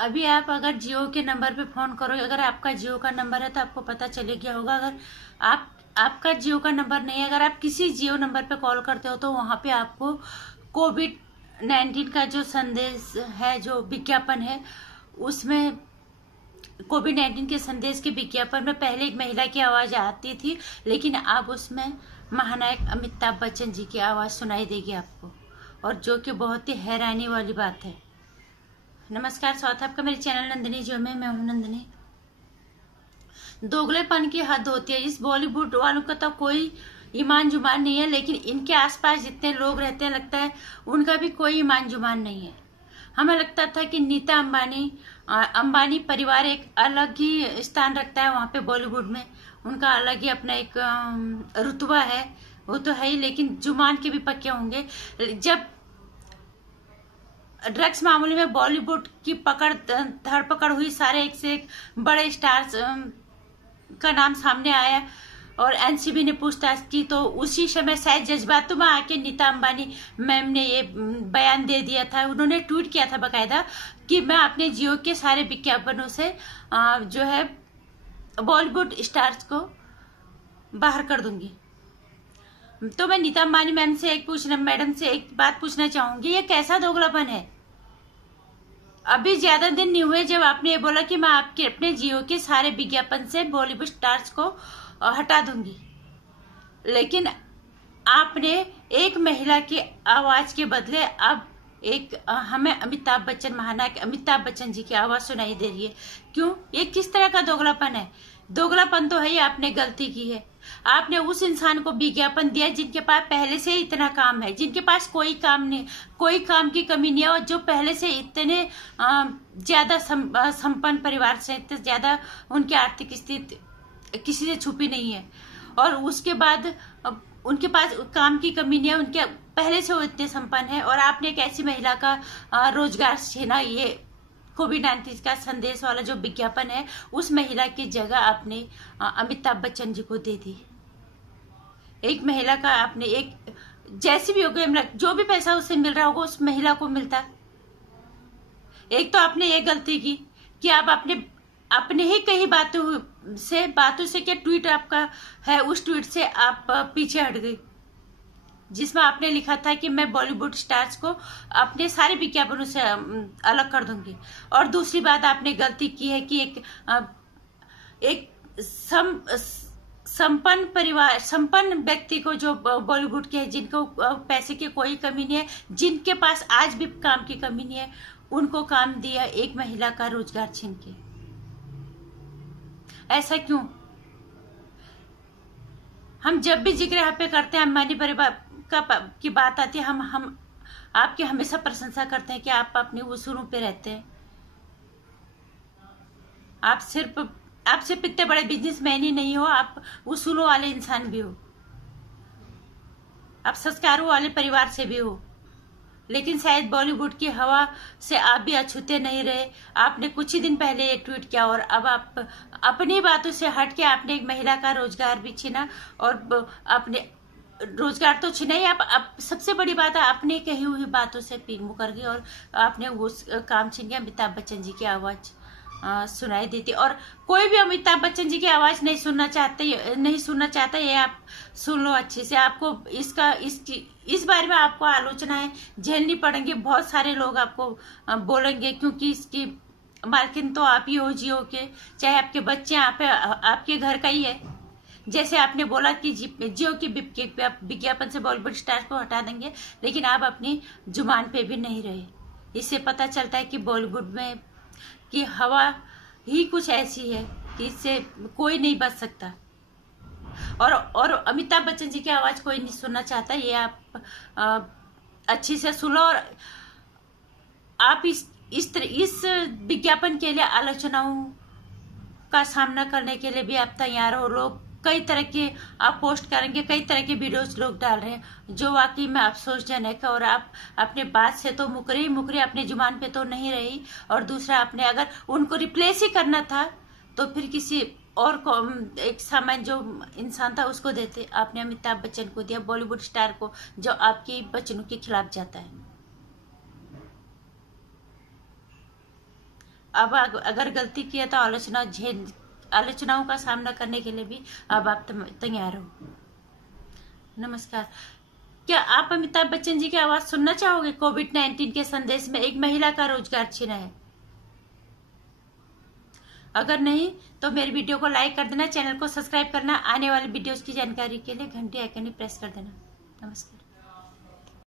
अभी आप अगर जियो के नंबर पे फोन करो, अगर आपका जियो का नंबर है तो आपको पता चले गया होगा। अगर आपका जियो का नंबर नहीं है, अगर आप किसी जियो नंबर पे कॉल करते हो तो वहां पे आपको कोविड-19 का जो संदेश है, जो विज्ञापन है, उसमें कोविड-19 के संदेश के विज्ञापन में पहले एक महिला की आवाज आती थी, लेकिन अब उसमें महानायक अमिताभ बच्चन जी की आवाज सुनाई देगी आपको, और जो कि बहुत ही हैरानी वाली बात है। नमस्कार, स्वागत है आपका मेरे चैनल नंदिनी जो में। मैं हूं नंदिनी। दोगलेपन की हद होती है। इस बॉलीवुड वालों का तो कोई ईमान जुमान नहीं है, लेकिन इनके आसपास जितने लोग रहते हैं, लगता है उनका भी कोई ईमान जुमान नहीं है। हमें लगता था कि नीता अंबानी परिवार एक अलग ही स्थान रखता है वहां पे बॉलीवुड में, उनका अलग ही अपना एक रुतबा है, वो तो है ही, लेकिन जुबान के भी पक्के होंगे। जब ड्रग्स मामले में बॉलीवुड की धरपकड़ हुई, सारे एक से एक बड़े स्टार्स का नाम सामने आया और एनसीबी ने पूछताछ की, तो उसी समय शायद जज्बातों में आके नीता अंबानी मैम ने ये बयान दे दिया था। उन्होंने ट्वीट किया था बकायदा कि मैं अपने जियो के सारे विज्ञापनों से जो है बॉलीवुड स्टार्स को बाहर कर दूंगी। तो मैं नीता अंबानी मैडम से एक बात पूछना चाहूंगी, ये कैसा दोगलापन है? अभी ज्यादा दिन नहीं हुए जब आपने ये बोला कि मैं आपके अपने जियो के सारे विज्ञापन से बॉलीवुड स्टार्स को हटा दूंगी, लेकिन आपने एक महिला की आवाज के बदले अब हमें महानायक अमिताभ बच्चन जी की आवाज सुनाई दे रही है। क्यों? ये किस तरह का दोगलापन है? दोगलापन तो है ही, आपने गलती की है। आपने उस इंसान को विज्ञापन दिया जिनके पास पहले से ही इतना काम है, जिनके पास कोई काम नहीं, कोई काम की कमी नहीं है, और जो पहले से इतने ज्यादा संपन्न परिवार से, इतने ज्यादा उनकी आर्थिक स्थिति किसी से छुपी नहीं है, और उसके बाद उनके पास काम की कमी नहीं है, उनके पहले से वो इतने संपन्न है, और आपने एक ऐसी महिला का रोजगार छीना। ये कोविड-19 का संदेश वाला जो विज्ञापन है, उस महिला की जगह आपने अमिताभ बच्चन जी को दे दी। एक महिला का आपने एक जैसी भी होगी, जो भी पैसा उससे मिल रहा होगा उस महिला को मिलता। एक तो आपने ये गलती की कि आप अपने ही कई बातों से क्या ट्वीट आपका है, उस ट्वीट से आप पीछे हट गई, जिसमें आपने लिखा था कि मैं बॉलीवुड स्टार्स को अपने सारे विज्ञापनों से अलग कर दूंगी। और दूसरी बात आपने गलती की है कि एक संपन्न व्यक्ति को, जो बॉलीवुड के है, जिनको पैसे की कोई कमी नहीं है, जिनके पास आज भी काम की कमी नहीं है, उनको काम दिया एक महिला का रोजगार छीन के। ऐसा क्यों? हम जब भी जिक्र यहाँ पे करते हैं अंबानी परिवार की बात आती है, हम आपकी हमेशा प्रशंसा करते हैं कि आप अपने उसूलों पे रहते हैं। आप सिर्फ इतने बड़े बिजनेसमैन ही नहीं हो, आप उसूलों वाले इंसान भी हो, आप संस्कारों वाले परिवार से भी हो, लेकिन शायद बॉलीवुड की हवा से आप भी अछूते नहीं रहे। आपने कुछ ही दिन पहले ये ट्वीट किया, और अब आप अपनी बातों से हट के आपने एक महिला का रोजगार भी छीना, और अपने रोजगार तो छीना ही, आप सबसे बड़ी बात है आपने कही हुई बातों से पीछे मुकर गई, और आपने वो काम छीन गया। अमिताभ बच्चन जी की आवाज सुनाई देती, और कोई भी अमिताभ बच्चन जी की आवाज नहीं सुनना चाहता, ये आप सुन लो अच्छे से। आपको इस बारे में आपको आलोचनाएं झेलनी पड़ेंगी, बहुत सारे लोग आपको बोलेंगे, क्योंकि इसकी मालकिन तो आप ही हो जियो के, चाहे आपके बच्चे आपके घर का ही है। जैसे आपने बोला कि जियो के विज्ञापन से बॉलीवुड स्टार को हटा देंगे, लेकिन आप अपनी जुबान पे भी नहीं रहे। इससे पता चलता है कि बॉलीवुड में की हवा ही कुछ ऐसी है कि इससे कोई नहीं बच सकता, और अमिताभ बच्चन जी की आवाज कोई नहीं सुनना चाहता। ये आप अच्छी से सुनो, और आप इस विज्ञापन के लिए आलोचनाओं का सामना करने के लिए भी आप तैयार हो। लोग कई तरह के आप पोस्ट करेंगे, कई तरह के वीडियोस लोग डाल रहे हैं, जो वाकई में अफसोसजनक है, और आप अपने बात से तो मुकरे अपने जुबान पे तो नहीं रही। और दूसरा, आपने अगर उनको रिप्लेस ही करना था तो फिर किसी और को, एक सामान्य जो इंसान था उसको देते। आपने अमिताभ बच्चन को दिया, बॉलीवुड स्टार को, जो आपके वचनों के खिलाफ जाता है। अब अगर गलती किया तो आलोचनाओं का सामना करने के लिए भी अब आप तैयार हो। नमस्कार। क्या आप अमिताभ बच्चन जी की आवाज सुनना चाहोगे? कोविड-19 के संदेश में एक महिला का रोजगार छिना है। अगर नहीं तो मेरी वीडियो को लाइक कर देना, चैनल को सब्सक्राइब करना, आने वाली वीडियोस की जानकारी के लिए घंटी आइकन प्रेस कर देना। नमस्कार।